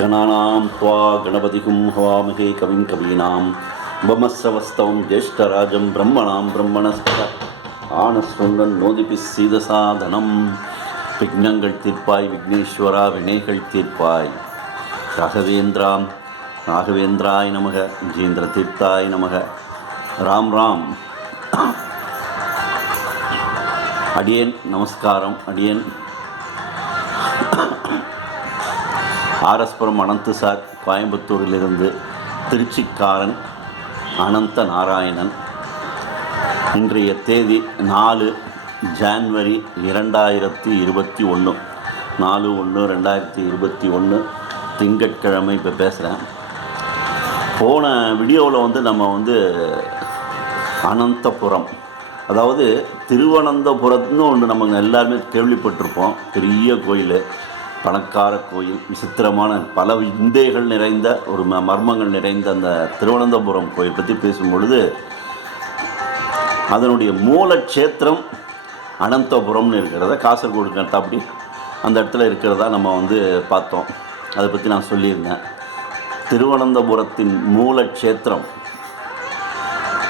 गणानां त्वा गणपतिं हवामहे कविं कवीनां उपमश्रवस्तवं ज्येष्ठराजं ब्रह्मणां ब्रह्मणस्पत ஆனஸ்வந்தன் நோதிபி சீதசாதனம் விக்னங்கள் தீர்ப்பாய் விக்னேஸ்வரா வினைகள் தீர்ப்பாய் ராகவேந்திராய் நமக ஜீந்திர தீர்த்தாய் நமக. ராம் ராம். அடியேன் நமஸ்காரம். அடியேன் ஆர்எஸ்புரம் அனந்து சார், கோயம்புத்தூரிலிருந்து திருச்சிக்காரன் அனந்த நாராயணன். இன்றைய தேதி 4 ஜான்வரி 2021, 4/1/2021 திங்கட்கிழமை. இப்போ பேசுகிறேன். போன வீடியோவில் நம்ம அனந்தபுரம், அதாவது திருவனந்தபுரம்னு ஒன்று நம்ம எல்லாருமே கேள்விப்பட்டிருப்போம். பெரிய கோயில், பணக்கார கோயில், விசித்திரமான பல விந்தைகள் நிறைந்த ஒரு மர்மங்கள் நிறைந்த அந்த திருவனந்தபுரம் கோயில் பற்றி பேசும்பொழுது அதனுடைய மூலக்ஷேத்திரம் அனந்தபுரம்னு இருக்கிறத, காசர்கோடு அப்படி அந்த இடத்துல இருக்கிறதா நம்ம பார்த்தோம். அதை பற்றி நான் சொல்லியிருந்தேன். திருவனந்தபுரத்தின் மூலக்ஷேத்திரம்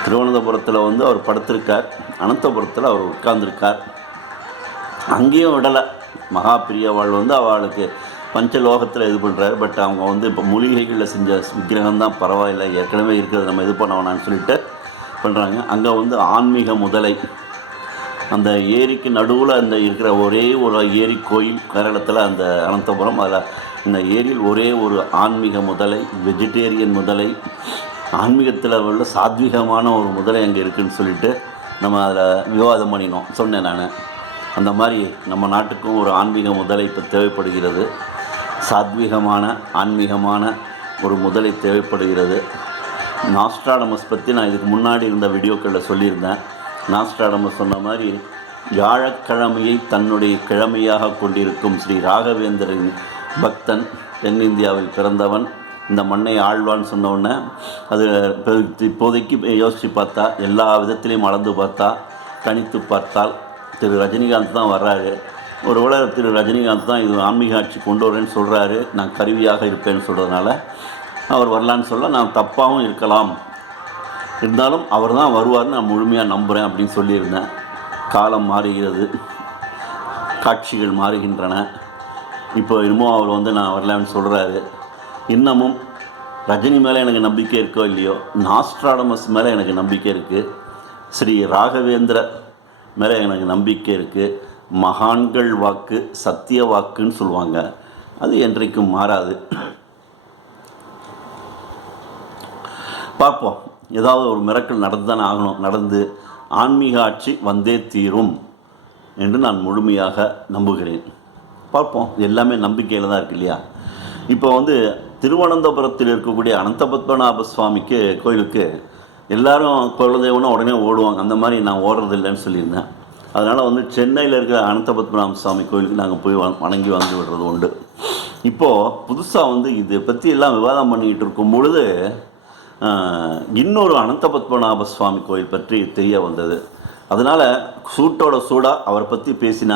திருவனந்தபுரத்தில் அவர் படுத்திருக்கார், அனந்தபுரத்தில் அவர் உட்கார்ந்துருக்கார். அங்கேயும் விடலை. மகாபிரியவாள் அவளுக்கு பஞ்சலோகத்தில் இது பண்ணுறாரு. பட் அவங்க இப்போ மூலிகைகளில் செஞ்ச விக்கிரகம் தான் பரவாயில்லை, ஏற்கனவே இருக்கிறது நம்ம இது பண்ண வேணான்னு சொல்லிட்டு பண்ணுறாங்க. அங்கே ஆன்மீக முதலை, அந்த ஏரிக்கு நடுவில் அந்த இருக்கிற ஒரே ஒரு ஏரி கோயில் கேரளத்தில், அந்த அனந்தபுரம். அதில் இந்த ஏரியில் ஒரே ஒரு ஆன்மீக முதலை, வெஜிடேரியன் முதலை, ஆன்மீகத்தில் உள்ள சாத்விகமான ஒரு முதலை அங்கே இருக்குதுன்னு சொல்லிட்டு நம்ம அதில் விவாதம் பண்ணினோம். சொன்னேன் நான். அந்த மாதிரி நம்ம நாட்டுக்கும் ஒரு ஆன்மீக முதலை இப்போ தேவைப்படுகிறது. சாத்விகமான ஆன்மீகமான ஒரு முதலை தேவைப்படுகிறது. நாஸ்ட்ராடமஸ் பற்றி நான் இதுக்கு முன்னாடி இருந்த வீடியோக்களில் சொல்லியிருந்தேன். நாஸ்ட்ராடமஸ் சொன்ன மாதிரி வியாழக்கிழமையை தன்னுடைய கிழமையாக கொண்டிருக்கும் ஸ்ரீ ராகவேந்திரன் பக்தன், தென்னிந்தியாவில் பிறந்தவன், இந்த மண்ணை ஆழ்வான்னு சொன்னவுடனே அது இப்போதைக்கு யோசித்து பார்த்தா, எல்லா விதத்திலையும் அளந்து பார்த்தா, கணித்து பார்த்தால் திரு ரஜினிகாந்த் தான் வர்றாரு. ஒருவேளை திரு ரஜினிகாந்த் தான் இது ஆன்மீக ஆட்சி கொண்டு வரேன்னு சொல்கிறாரு, நான் கருவியாக இருப்பேன்னு சொல்கிறதுனால அவர் வரலான்னு சொல்ல நான் தப்பாகவும் இருக்கலாம். இருந்தாலும் அவர் தான் வருவார்னு நான் முழுமையாக நம்புகிறேன் அப்படின்னு சொல்லியிருந்தேன். காலம் மாறுகிறது, காட்சிகள் மாறுகின்றன. இப்போ இன்னமும் அவர் நான் வரலான்னு சொல்கிறாரு. இன்னமும் ரஜினி மேலே எனக்கு நம்பிக்கை இருக்கோ இல்லையோ, நாஸ்ட்ராடமஸ் மேலே எனக்கு நம்பிக்கை இருக்குது. ஸ்ரீ ராகவேந்திர மேலே எனக்கு நம்பிக்கை இருக்குது. மகான்கள் வாக்கு சத்திய வாக்குன்னு சொல்லுவாங்க, அது என்றைக்கும் மாறாது. பார்ப்போம், ஏதாவது ஒரு மிரக்கல் நடந்து தான் ஆகணும். நடந்து ஆன்மீக ஆட்சி வந்தே தீரும் என்று நான் முழுமையாக நம்புகிறேன். பார்ப்போம், எல்லாமே நம்பிக்கையில் தான் இருக்கு இல்லையா. இப்போ திருவனந்தபுரத்தில் இருக்கக்கூடிய அனந்த பத்மநாப சுவாமிக்கு கோயிலுக்கு எல்லோரும் குலதெய்வம்னா உடனே ஓடுவாங்க. அந்த மாதிரி நான் ஓடுறதில்லைன்னு சொல்லியிருந்தேன். அதனால் சென்னையில் இருக்கிற அனந்த பத்மநாப சுவாமி கோயிலுக்கு நாங்கள் போய் வணங்கி வந்து விடுறது உண்டு. இப்போது புதுசாக இதை பற்றி எல்லாம் விவாதம் பண்ணிக்கிட்டு இருக்கும் பொழுது இன்னொரு அனந்த பத்மநாப சுவாமி கோயில் பற்றி தெரிய வந்தது. அதனால் சூட்டோட சூடாக அவரை பற்றி பேசின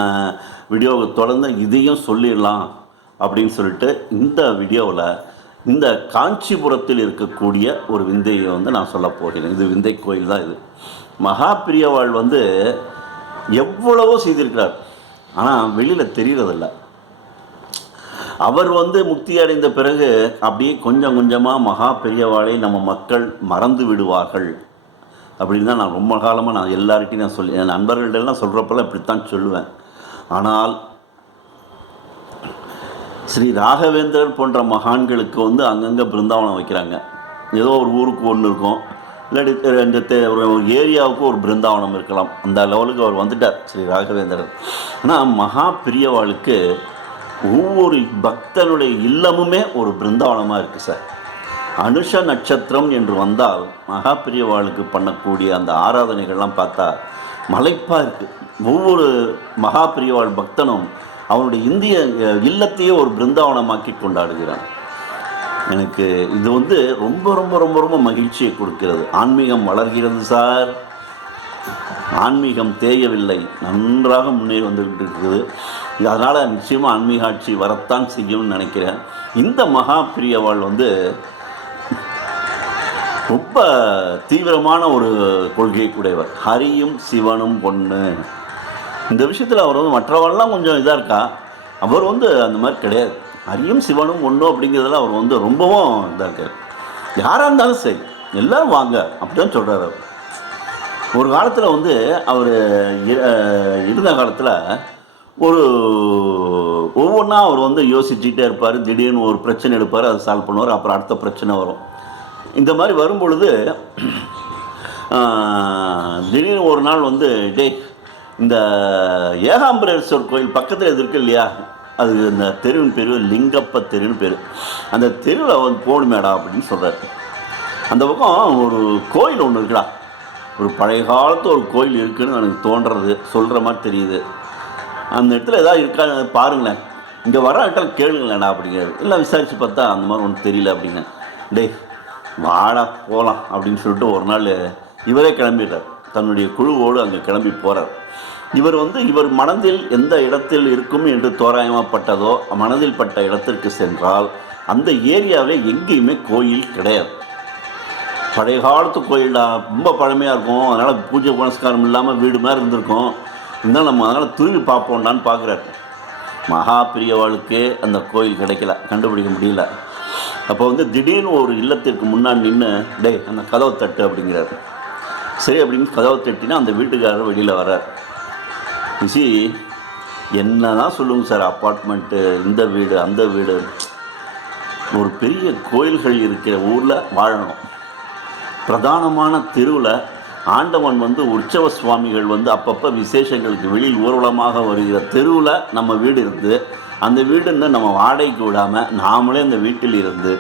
வீடியோவை தொடர்ந்து இதையும் சொல்லிடலாம் அப்படின்னு சொல்லிட்டு இந்த வீடியோவில் இந்த காஞ்சிபுரத்தில் இருக்கக்கூடிய ஒரு விந்தையை நான் சொல்ல போகிறேன். இது விந்தை கோயில் தான். இது மகாபிரியவாள் எவ்வளவோ செய்திருக்கிறார், ஆனால் வெளியில் தெரிகிறதில்ல. அவர் முக்தி அடைந்த பிறகு அப்படியே கொஞ்சம் கொஞ்சமாக மகா பெரியவாளை நம்ம மக்கள் மறந்து விடுவார்கள் அப்படின்னு தான் நான் ரொம்ப காலமாக நான் எல்லார்கிட்டையும் நான் சொல்லி, என் நண்பர்களெல்லாம் சொல்கிறப்பெல்லாம் இப்படித்தான் சொல்லுவேன். ஆனால் ஸ்ரீ ராகவேந்திரர் போன்ற மகான்களுக்கு அங்கங்கே பிருந்தாவனம் வைக்கிறாங்க. ஏதோ ஒரு ஊருக்கு ஒன்று இருக்கும், இல்லாட்டி ஒரு ஏரியாவுக்கு ஒரு பிருந்தாவனம் இருக்கலாம். அந்த லெவலுக்கு அவர் வந்துட்டார் ஸ்ரீ ராகவேந்திரர். ஆனால் மகா பிரியவாளுக்கு ஒவ்வொரு பக்தனுடைய இல்லமுமே ஒரு பிருந்தாவனமாக இருக்குது சார். அனுஷ நட்சத்திரம் என்று வந்தால் மகாபிரியவாளுக்கு பண்ணக்கூடிய அந்த ஆராதனைகள்லாம் பார்த்தா மலைப்பாக இருக்குது. ஒவ்வொரு மகாபிரியவாள் பக்தனும் அவனுடைய இந்திய இல்லத்தையே ஒரு பிருந்தாவனமாக்கி கொண்டாடுகிறான். எனக்கு இது ரொம்ப ரொம்ப ரொம்ப ரொம்ப மகிழ்ச்சியை கொடுக்கிறது. ஆன்மீகம் வளர்கிறது சார், ஆன்மீகம் தேயவில்லை, நன்றாக முன்னேறி வந்துக்கிட்டு இருக்குது. அதனால் நிச்சயமாக ஆன்மீக ஆட்சி வரத்தான் செய்யும்னு நினைக்கிறேன். இந்த மகா பிரியவாள் வந்து ரொம்ப தீவிரமான ஒரு கொள்கை கூடையவர். ஹரியும் சிவனும் ஒன்று. இந்த விஷயத்தில் அவர் வந்து மற்றவர்கள்லாம் கொஞ்சம் இதாக இருக்கா, அவர் வந்து அந்த மாதிரி கிடையாது. ஹரியும் சிவனும் ஒன்று அப்படிங்கிறதுல அவர் வந்து ரொம்பவும் இதாக இருக்கார். யாராக இருந்தாலும் சரி எல்லோரும் வாங்க அப்படிதான் சொல்கிறார் அவர். ஒரு காலத்தில் வந்து அவர் இருந்த காலத்தில் ஒரு ஒவ்வொன்றா அவர் வந்து யோசிச்சுட்டே இருப்பார். திடீர்னு ஒரு பிரச்சனை எடுப்பார், அதை சால்வ் பண்ணுவார். அப்புறம் அடுத்த பிரச்சனை வரும். இந்த மாதிரி வரும்பொழுது திடீர்னு ஒரு நாள் வந்து இந்த ஏகாம்பரேஸ்வர் கோயில் பக்கத்தில் எது இருக்கு இல்லையா, அது இந்த தெருவின் பேர் லிங்கப்ப தெருன்னு பேர். அந்த தெருவில் வந்து போகணுமேடா அப்படின்னு சொல்கிறார். அந்த பக்கம் ஒரு கோயில் ஒன்று இருக்குடா, ஒரு பழைய காலத்து ஒரு கோயில் இருக்குதுன்னு எனக்கு தோன்றது, சொல்கிற மாதிரி தெரியுது. அந்த இடத்துல எதாவது இருக்கா பாருங்களேன், இங்கே வர இடத்துல கேளுங்களேண்ணா அப்படிங்கிறாரு. எல்லாம் விசாரித்து பார்த்தா அந்த மாதிரி ஒன்றும் தெரியல அப்படிங்க. வாடா போகலாம் அப்படின்னு சொல்லிட்டு ஒரு நாள் இவரே கிளம்பிடுறார். தன்னுடைய குழுவோடு அங்கே கிளம்பி போகிறார். இவர் மனதில் எந்த இடத்தில் இருக்கும் என்று தோராயமாகப்பட்டதோ மனதில் பட்ட இடத்திற்கு சென்றால் அந்த ஏரியாவில் எங்கேயுமே கோயில் கிடையாது. பழைய காலத்து கோயில்டா, ரொம்ப பழமையாக இருக்கும். அதனால் பூஜை புனஸ்காரம் இல்லாமல் வீடு மாதிரி இருந்திருக்கும். இருந்தாலும் நம்ம அதனால் துருவி பார்ப்போம்டான்னு பார்க்குறாரு. மகா பிரியவாளுக்கே அந்த கோயில் கிடைக்கல, கண்டுபிடிக்க முடியல. அப்போ வந்து திடீர்னு ஒரு இல்லத்திற்கு முன்னாடி நின்று அந்த கதவை தட்டு அப்படிங்கிறார். சரி அப்படின்னு கதவை தட்டினா அந்த வீட்டுக்காரர் வெளியில் வர்றார். என்ன தான் சொல்லுங்கள் சார், அப்பார்ட்மெண்ட்டு, இந்த வீடு அந்த வீடு, ஒரு பெரிய கோயில்கள் இருக்கிற ஊரில் வாழணும். பிரதானமான தெருவில் ஆண்டவன் வந்து உற்சவ சுவாமிகள் வந்து அப்பப்போ விசேஷங்களுக்கு வெளியில் ஊர்வலமாக வருகிற தெருவில் நம்ம வீடு இருந்து, அந்த வீடுன்னு நம்ம வாடகைக்கு விடாமல் நாமளே அந்த வீட்டில் இருந்து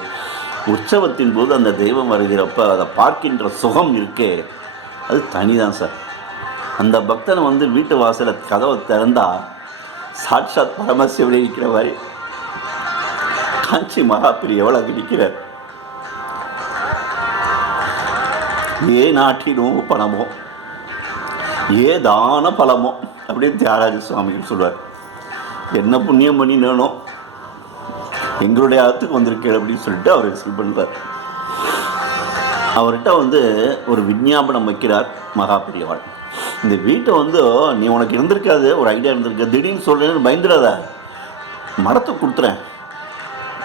உற்சவத்தின் போது அந்த தெய்வம் வருகிறப்ப அதை பார்க்கின்ற சுகம் இருக்கே, அது தனிதான் சார். அந்த பக்தனை வந்து வீட்டு வாசலை கதவை திறந்தால் சாட்சாத் பரமசிவனை இருக்கிற மாதிரி காஞ்சி மகாபிரியவள் அங்கே நிற்கிறார். ஏ நாட்டினோ பணமோ ஏ தான பலமோ அப்படின்னு தியாகராஜ சுவாமிகள் சொல்வார். என்ன புண்ணியம் பண்ணினோ எங்களுடைய ஆத்துக்கு வந்திருக்கேன் அப்படின்னு சொல்லிட்டு அவர் எக்ஸ்பிளைன் பண்ணுறார். அவர்கிட்ட வந்து ஒரு விஞ்ஞாபனம் வைக்கிறார் மகா பெரியவாள். இந்த வீட்டை வந்து நீ உனக்கு இருந்திருக்காது, ஒரு ஐடியா இருந்திருக்க, திடீர்னு சொல்கிறேன்னு பயந்துடாத, மடத்தை கொடுத்துறேன்,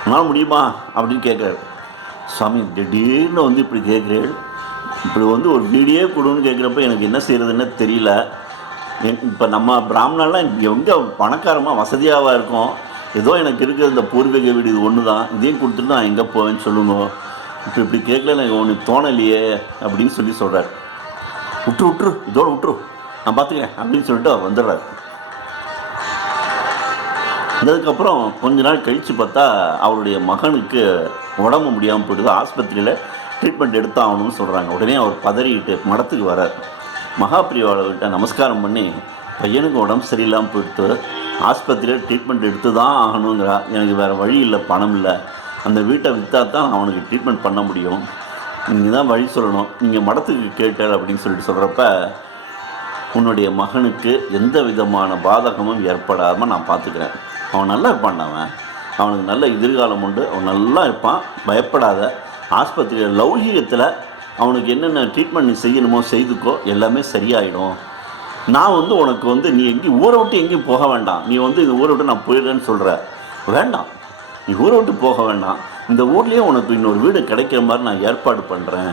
உன்னால் முடியுமா அப்படின்னு கேட்குறாரு. சுவாமி திடீர்னு வந்து இப்படி கேட்குறேன், இப்படி வந்து ஒரு வீடியோ கொடுன்னு கேட்குறப்ப எனக்கு என்ன செய்கிறதுன்னு தெரியல. இப்போ நம்ம பிராமணர்லாம் எங்கே பணக்காரமாக வசதியாக இருக்கும், ஏதோ எனக்கு இருக்கிற இந்த பூர்வீக வீடு இது ஒன்று தான், இதையும் கொடுத்துட்டு நான் எங்கே போவேன்னு சொல்லுங்க, இப்போ இப்படி கேட்கல எனக்கு ஒன்று தோணலையே அப்படின்னு சொல்கிறார். விட்டுரு இதோடு விட்டுரு, நான் பார்த்துக்கிறேன் அப்படின்னு சொல்லிட்டு அவர் வந்துடுறாரு. வந்ததுக்கப்புறம் கொஞ்ச நாள் கழித்து பார்த்தா அவருடைய மகனுக்கு உடம்பு முடியாமல் போயிடுது. ஆஸ்பத்திரியில் ட்ரீட்மெண்ட் எடுத்தாகணும்னு சொல்கிறாங்க. உடனே அவர் பதறிக்கிட்டு மடத்துக்கு வரார். மகாபிரிவாளர்கிட்ட நமஸ்காரம் பண்ணி, பையனுக்கு உடம்பு சரியில்லாமல் போயிட்டு ஆஸ்பத்திரியில் ட்ரீட்மெண்ட் எடுத்து தான் ஆகணுங்கிறா, எனக்கு வேறு வழி இல்லை, பணம் இல்லை, அந்த வீட்டை விற்றா தான் அவனுக்கு ட்ரீட்மெண்ட் பண்ண முடியும், நீங்கள் தான் வழி சொல்லணும், நீங்கள் மடத்துக்கு கேட்டார் அப்படின்னு சொல்லிட்டு சொல்கிறப்ப, உன்னுடைய மகனுக்கு எந்த விதமான பாதகமும் ஏற்படாமல் நான் பார்த்துக்கிறேன், அவன் நல்லா இருப்பான், அவனுக்கு நல்ல எதிர்காலம் உண்டு, அவன் நல்லா இருப்பான், பயப்படாத, ஆஸ்பத்திரியில் லௌகீகத்தில் அவனுக்கு என்னென்ன ட்ரீட்மெண்ட் நீ செய்யணுமோ செய்துக்கோ, எல்லாமே சரியாயிடும், நான் வந்து உனக்கு வந்து நீ எங்கேயும் ஊரை விட்டு எங்கேயும் போக வேண்டாம், நீ வந்து இந்த ஊரை விட்டு நான் போயிடுறேன்னு சொல்கிற, வேண்டாம், நீ ஊரை விட்டு போக வேண்டாம், இந்த ஊர்லேயே உனக்கு இன்னொரு வீடு கிடைக்கிற மாதிரி நான் ஏற்பாடு பண்ணுறேன்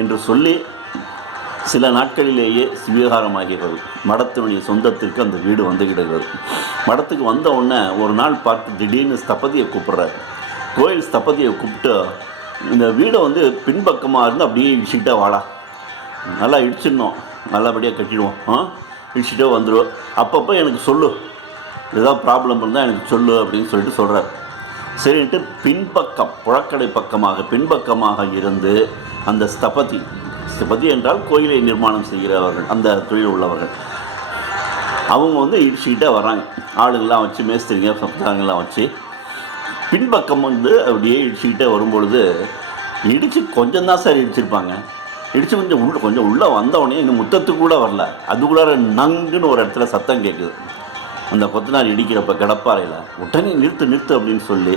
என்று சொல்லி சில நாட்களிலேயே விவகாரமாகிறது. மடத்தினுடைய சொந்தத்திற்கு அந்த வீடு வந்து கிடக்கிறது. மடத்துக்கு வந்த உடனே ஒரு நாள் பார்த்து திடீர்னு ஸ்தபதியை கூப்பிட்றாரு. கோயில் ஸ்தபதியை கூப்பிட்டு, இந்த வீடை வந்து பின்பக்கமாக இருந்து அப்படியே இடிச்சுக்கிட்டே வாடா, நல்லா இடிச்சிடணும், நல்லபடியாக கட்டிடுவோம், இடிச்சுட்டே வந்துடுவோம், அப்பப்போ எனக்கு சொல்லு, ஏதாவது ப்ராப்ளம் இருந்தால் எனக்கு சொல்லு அப்படின்னு சொல்லிட்டு சொல்கிறார். சரின்ட்டு பின்பக்கம், புழக்கடை பக்கமாக பின்பக்கமாக இருந்து அந்த ஸ்தபதி என்றால் கோயிலை நிர்மாணம் செய்கிறவர்கள், அந்த தொழில் உள்ளவர்கள், அவங்க வந்து இடிச்சுக்கிட்டே வர்றாங்க. ஆளுங்கள்லாம் வச்சு, மேஸ்திரிங்க சப்தாங்கெல்லாம் வச்சு பின்பக்கம் வந்து அப்படியே இடிச்சுக்கிட்டே வரும்பொழுது, இடித்து கொஞ்சம் தான் சார் இடிச்சிருப்பாங்க, இடித்து கொஞ்சம் உள்ளே வந்தவொடனே இன்னும் முத்தத்துக்கு கூட வரல, அதுக்குள்ளார நங்குன்னு ஒரு இடத்துல சத்தம் கேட்குது. அந்த கொத்தனார் இடிக்கிறப்ப கடப்பாறையில் உடனே நிறுத்து அப்படின்னு சொல்லி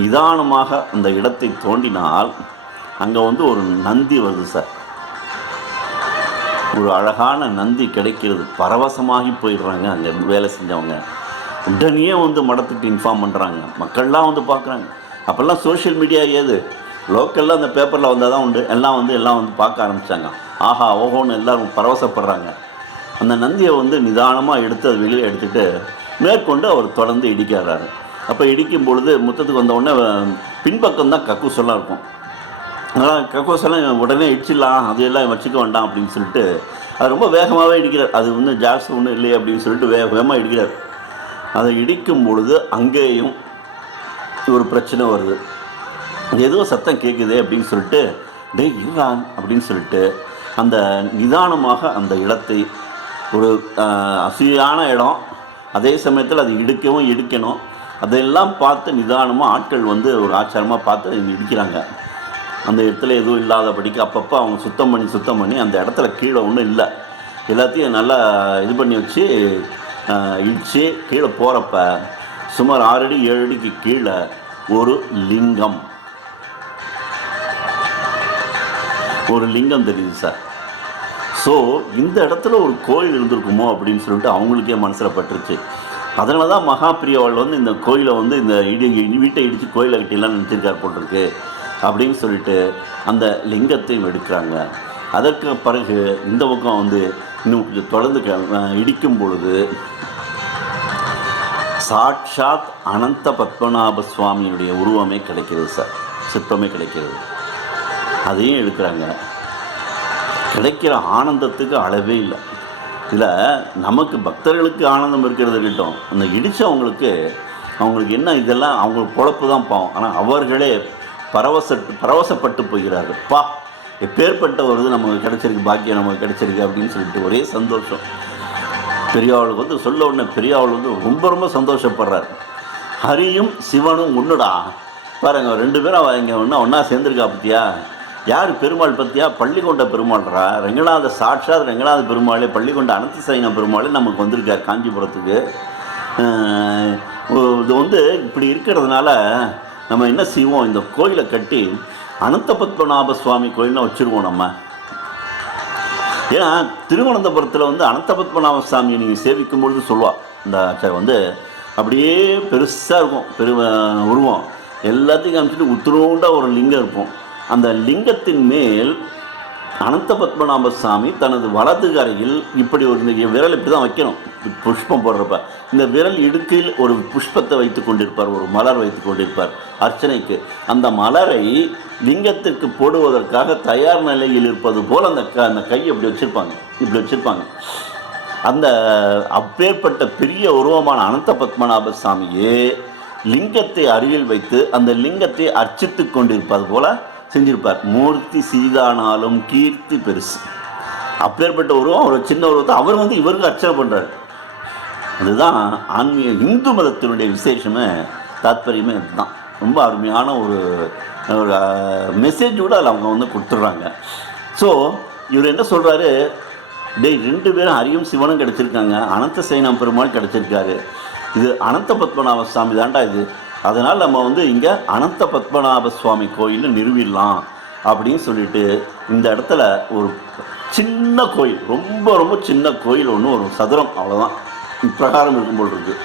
நிதானமாக அந்த இடத்தை தோண்டினால் அங்கே வந்து ஒரு நந்தி வருது சார். ஒரு அழகான நந்தி கிடைக்கிறது. பரவசமாகி போயிடுறாங்க அங்கே வேலை செஞ்சவங்க. உடனே வந்து மடத்துக்கு இன்ஃபார்ம் பண்ணுறாங்க. மக்கள்லாம் வந்து பார்க்குறாங்க. அப்போல்லாம் சோஷியல் மீடியா ஏது, லோக்கலில் அந்த பேப்பரில் வந்தால் தான் உண்டு. எல்லாம் வந்து பார்க்க ஆரம்பித்தாங்க. ஆஹா ஓஹோன்னு எல்லோரும் பரவசப்படுறாங்க. அந்த நந்தியை வந்து நிதானமாக எடுத்து அது வெளியே எடுத்துகிட்டு மேற்கொண்டு அவர் தொடர்ந்து இடிக்கிறாரு. அப்போ இடிக்கும் பொழுது முத்தத்துக்கு வந்தவுடனே பின்பக்கம் தான் கக்கூசெல்லாம் இருக்கும். அதனால் கக்கூசெல்லாம் உடனே இடிச்சிடலாம், அது எல்லாம் வச்சுக்க வேண்டாம் அப்படின்னு சொல்லிட்டு அது ரொம்ப வேகமாகவே இடிக்கிறார். அது ஒன்றும் ஜாஸ்தி ஒன்றும் இல்லையே அப்படின்னு சொல்லிட்டு வேகமாக இடிக்கிறார். அதை இடிக்கும் பொழுது அங்கேயும் ஒரு பிரச்சனை வருது. ஏதோ சத்தம் கேட்குதே அப்படின்னு சொல்லிட்டு டேய் இருறான் அப்படின்னு சொல்லிட்டு அந்த நிதானமாக அந்த இடத்தை, ஒரு அசூயான இடம், அதே சமயத்தில் அது இடிக்கணும், அதையெல்லாம் பார்த்து நிதானமாக ஆட்கள் வந்து ஒரு ஆச்சாரமாக பார்த்து இடிக்கிறாங்க. அந்த இடத்துல எதுவும் இல்லாதபடிக்கு அப்பப்போ அவங்க சுத்தம் பண்ணி அந்த இடத்துல கீழே ஒன்றும் இல்லை, எல்லாத்தையும் நல்லா இது பண்ணி வச்சு இடித்து கீழே போகிறப்ப சுமார் 6 அடி 7 அடிக்கு கீழே ஒரு லிங்கம் தெரியுது சார். ஸோ இந்த இடத்துல ஒரு கோயில் இருந்திருக்குமோ அப்படின்னு சொல்லிட்டு அவங்களுக்கே மனசில் பட்டுருச்சு. அதனால தான் மகாபிரியவாள் வந்து இந்த கோயிலை வந்து இந்த வீட்டை இடித்து கோயிலை கட்டிலாம் நினச்சிருக்கார் போட்டிருக்கு அப்படின்னு சொல்லிட்டு அந்த லிங்கத்தையும் எடுக்கிறாங்க. அதற்கு பிறகு இந்த பக்கம் வந்து இன்னும் கொஞ்சம் தொடர்ந்து இடிக்கும் பொழுது சாட்சாத் அனந்த பத்மநாப சுவாமியினுடைய உருவமே கிடைக்கிறது சார், சிற்பமே கிடைக்கிறது. அதையும் எடுக்கிறாங்க. கிடைக்கிற ஆனந்தத்துக்கு அளவே இல்லை. இதில் நமக்கு பக்தர்களுக்கு ஆனந்தம் இருக்கிறது இருக்கட்டும், அந்த இடித்தவங்களுக்கு என்ன இதெல்லாம் அவங்களுக்கு பொழப்பு தான் பாவம். ஆனால் அவர்களே பரவசப்பட்டு போகிறார்கள். எப்பேற்பட்ட ஒரு இது நமக்கு கிடைச்சிருக்கு, பாக்கியம் நமக்கு கிடைச்சிருக்கு அப்படின்னு சொல்லிட்டு ஒரே சந்தோஷம். பெரியவாளுக்கு வந்து சொல்ல உடனே பெரியவாள் வந்து ரொம்ப சந்தோஷப்படுறார். ஹரியும் சிவனும் ஒன்றுடா பாருங்க, 2 பேரும் இங்கே ஒன்றா சேர்ந்துருக்கா பற்றியா? யார் பெருமாள் பற்றியா? பள்ளிக்கொண்ட பெருமாள்ரா, சாட்சாத் ரங்கநாத பெருமாளே, பள்ளிக்கொண்ட அனந்த சைன பெருமாளே நமக்கு வந்திருக்கார் காஞ்சிபுரத்துக்கு. இது வந்து இப்படி இருக்கிறதுனால நம்ம என்ன செய்வோம், இந்த கோயிலை கட்டி அனந்த பத்மநாப சுவாமி கோயில்னு வச்சுருவோம் நம்ம. ஏன்னா திருவனந்தபுரத்தில் வந்து அனந்த பத்மநாப சுவாமியை நீங்கள் சேவிக்கும் பொழுது சொல்லுவாள் இந்த ஆச்சார் வந்து அப்படியே பெருசாக இருக்கும், உருவம் எல்லாத்தையும் காமிச்சிட்டு உத்துரோண்டாக ஒரு லிங்கம் இருக்கும். அந்த லிங்கத்தின் மேல் அனந்த பத்மநாப சுவாமி தனது வலது கரையில் இப்படி ஒரு விரல் இப்படி தான் வைக்கணும், புஷ்பம் போடுறப்ப இந்த விரல் இடுக்கில் ஒரு புஷ்பத்தை வைத்து கொண்டிருப்பார், ஒரு மலர் வைத்து கொண்டிருப்பார் அர்ச்சனைக்கு. அந்த மலரை லிங்கத்திற்கு போடுவதற்காக தயார் நிலையில் இருப்பது போல் அந்த கை இப்படி வச்சுருப்பாங்க. அந்த அப்பேற்பட்ட பெரிய உருவமான அனந்த பத்மநாப சுவாமியே லிங்கத்தை அருகில் வைத்து அந்த லிங்கத்தை அர்ச்சித்து கொண்டிருப்பது போல செஞ்சிருப்பார். மூர்த்தி சீதானாலும் கீர்த்தி பெருசு. அப்பேற்பட்ட உருவம், ஒரு சின்ன உருவத்தை அவர் வந்து இவருக்கு அர்ச்சனை பண்ணுறார். அதுதான் ஆன்மீக இந்து மதத்தினுடைய விசேஷமே, தாத்பரியமே இதுதான். ரொம்ப அருமையான ஒரு மெசேஜோடு அதில் அவங்க வந்து கொடுத்துட்றாங்க. ஸோ இவர் என்ன சொல்கிறாரு, 2 பேரும் ஹரியும் சிவனும் கிடச்சிருக்காங்க, அனந்த சைனம் பெருமாள் கிடச்சிருக்காரு, இது அனந்த பத்மநாப சுவாமி தாண்டா இது, அதனால் நம்ம வந்து இங்கே அனந்த பத்மநாப சுவாமி கோயிலில் நிறுவிடலாம் அப்படின்னு சொல்லிட்டு இந்த இடத்துல ஒரு சின்ன கோயில், ரொம்ப சின்ன கோயில் ஒன்று, ஒரு சதுரம் அவ்வளோதான் இப்பிரகாரம் இருக்கும்போது இருக்குது.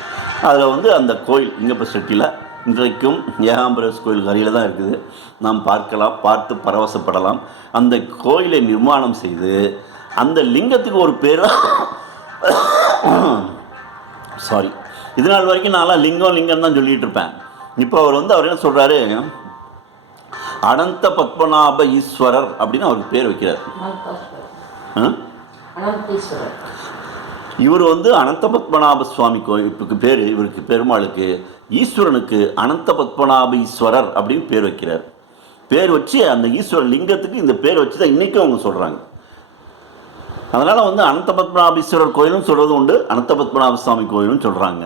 அதில் வந்து அந்த கோயில் லிங்கப்ப இன்றைக்கும் ஏகாம்பரேஸ் கோயிலுக்கு அருகில் தான் இருக்குது. நாம் பார்க்கலாம், பார்த்து பரவசப்படலாம். அந்த கோயிலை நிர்மாணம் செய்து அந்த லிங்கத்துக்கு ஒரு பேர் இது நாள் வரைக்கும் நான்லாம் லிங்கம் தான் சொல்லிகிட்டு இருப்பேன். இப்போ அவர் என்ன சொல்கிறாரு, அனந்த பத்மநாப ஈஸ்வரர் அப்படின்னு அவருக்கு பேர் வைக்கிறார். இவர் அனந்த பத்மநாப சுவாமி கோயிலுக்கு பேர், இவருக்கு பெருமாளுக்கு ஈஸ்வரனுக்கு அனந்த பத்மநாப ஈஸ்வரர் அப்படின்னு பேர் வைக்கிறார். பேர் வச்சு அந்த ஈஸ்வரன் லிங்கத்துக்கு இந்த பேர் வச்சு தான் இன்றைக்கும் அவங்க சொல்கிறாங்க. அதனால் அனந்த பத்மநாபீஸ்வரர் கோயிலும் சொல்கிறது உண்டு, அனந்த பத்மநாப சுவாமி கோயிலும் சொல்கிறாங்க.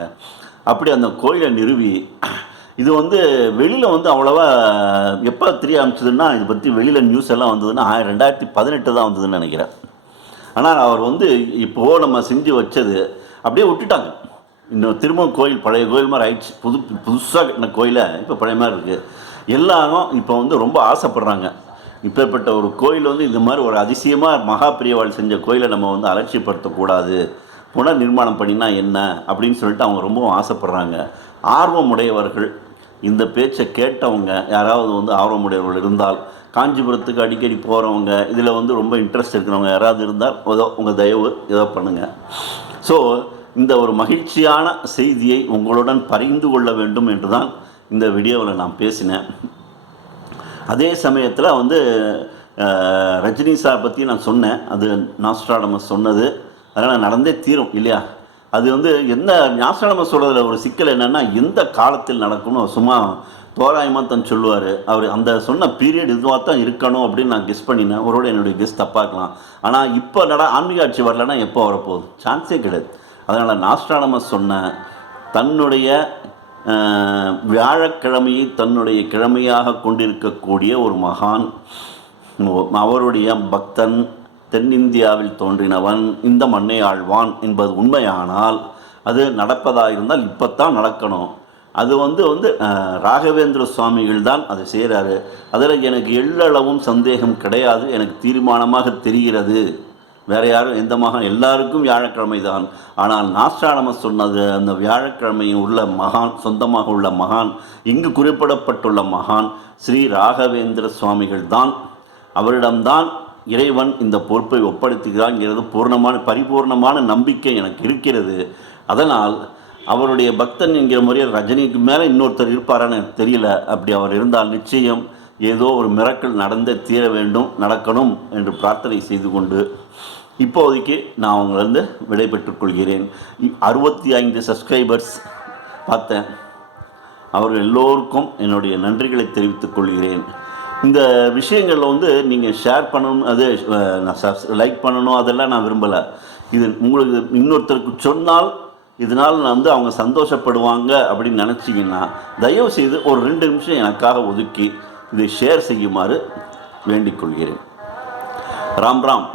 அப்படி அந்த கோயிலை நிறுவி இது வெளியில் அவ்வளோவா எப்போ தெரிய ஆரம்பிச்சதுன்னா, இதை பற்றி வெளியில் நியூஸ் எல்லாம் வந்ததுன்னா 2018 தான் வந்ததுன்னு நினைக்கிறேன். ஆனால் அவர் இப்போது நம்ம செஞ்சு வச்சது அப்படியே விட்டுட்டாங்க. இன்னும் திரும்ப கோயில் பழைய கோயில் மாதிரி ஆயிடுச்சு. புதுசாக கட்டின கோயிலை இப்போ பழைய மாதிரி இருக்குது. எல்லாரும் இப்போ வந்து ரொம்ப ஆசைப்படுறாங்க. இப்பேற்பட்ட ஒரு கோயில் வந்து இந்த மாதிரி ஒரு அதிசயமாக மகா பெரியவாள் செஞ்ச கோயிலை நம்ம வந்து அலட்சியப்படுத்தக்கூடாது, புனர் நிர்மாணம் பண்ணினா என்ன அப்படின்னு சொல்லிட்டு அவங்க ரொம்பவும் ஆசைப்படுறாங்க. ஆர்வமுடையவர்கள், இந்த பேச்சை கேட்டவங்க யாராவது வந்து ஆர்வமுடையவர்கள் இருந்தால், காஞ்சிபுரத்துக்கு அடிக்கடி போகிறவங்க, இதில் வந்து ரொம்ப இன்ட்ரெஸ்ட் இருக்கிறவங்க யாராவது இருந்தால் ஏதோ உங்கள் தயவு ஏதோ பண்ணுங்கள். ஸோ இந்த ஒரு மகிழ்ச்சியான செய்தியை உங்களுடன் பகிர்ந்து கொள்ள வேண்டும் என்று தான் இந்த வீடியோவில் நான் பேசினேன். அதே சமயத்தில் வந்து ரஜினி சார் பற்றி நான் சொன்னேன். அது நாஸ்ட்ராடமஸ் சொன்னது, அதனால் நடந்தே தீரும் இல்லையா? அது வந்து எந்த நாஸ்ட்ராடமஸ் சொல்கிறதுல ஒரு சிக்கல் என்னென்னா, எந்த காலத்தில் நடக்கணும் சும்மா தோராயமாக தான் சொல்லுவார். அவர் அந்த சொன்ன பீரியட் இதுவாக தான் இருக்கணும் அப்படின்னு நான் கெஸ் பண்ணினேன். ஒருவேளை என்னுடைய கெஸ் தப்பாக்கலாம். ஆனால் இப்போ ஆன்மீக ஆட்சி வரலன்னா எப்போ வரப்போகுது? சான்ஸே கிடையாது. அதனால் நாஸ்ட்ராடமஸ் சொன்ன தன்னுடைய வியாழக்கிழமையை தன்னுடைய கிழமையாக கொண்டிருக்கக்கூடிய ஒரு மகான், அவருடைய பக்தன், தென்னிந்தியாவில் தோன்றினவன், இந்த மண்ணை ஆழ்வான் என்பது உண்மையானால் அது நடப்பதாக இருந்தால் இப்போத்தான் நடக்கணும். அது வந்து ராகவேந்திர சுவாமிகள் தான் அதை செய்கிறாரு. அதில் எனக்கு எள்ளளவும் சந்தேகம் கிடையாது. எனக்கு தீர்மானமாக தெரிகிறது. வேறு யாரும் எந்த மகான், எல்லாருக்கும் வியாழக்கிழமை தான். ஆனால் நாஸ்ட்ராடமஸ் சொன்னது அந்த வியாழக்கிழமையில் உள்ள மகான், சொந்தமாக உள்ள மகான், இங்கு குறிப்பிடப்பட்டுள்ள மகான் ஸ்ரீ ராகவேந்திர சுவாமிகள் தான். அவரிடம்தான் இறைவன் இந்த பொறுப்பை ஒப்படைத்துகிறாங்கிறது பரிபூர்ணமான நம்பிக்கை எனக்கு இருக்கிறது. அதனால் அவருடைய பக்தன் என்கிற முறையில் ரஜினிக்கு மேலே இன்னொருத்தர் இருப்பாரான்னு எனக்கு தெரியல. அப்படி அவர் இருந்தால் நிச்சயம் ஏதோ ஒரு மிராக்கிள் நடந்தே தீர வேண்டும், நடக்கணும் என்று பிரார்த்தனை செய்து கொண்டு இப்போதைக்கு நான் அவங்களிருந்து விடை பெற்றுக்கொள்கிறேன். 65 சப்ஸ்கிரைபர்ஸ் பார்த்தேன். அவர்கள் எல்லோருக்கும் என்னுடைய நன்றிகளை தெரிவித்துக் கொள்கிறேன். இந்த விஷயங்களில் வந்து நீங்கள் ஷேர் பண்ணணும், அது லைக் பண்ணணும், அதெல்லாம் நான் விரும்பலை. இது உங்களுக்கு இன்னொருத்தருக்கு சொன்னால் இதனால் நான் வந்து அவங்க சந்தோஷப்படுவாங்க அப்படின்னு நினச்சிங்கன்னா தயவுசெய்து ஒரு 2 நிமிஷம் எனக்காக ஒதுக்கி இதை ஷேர் செய்யுமாறு வேண்டிக் கொள்கிறேன். ராம் ராம்.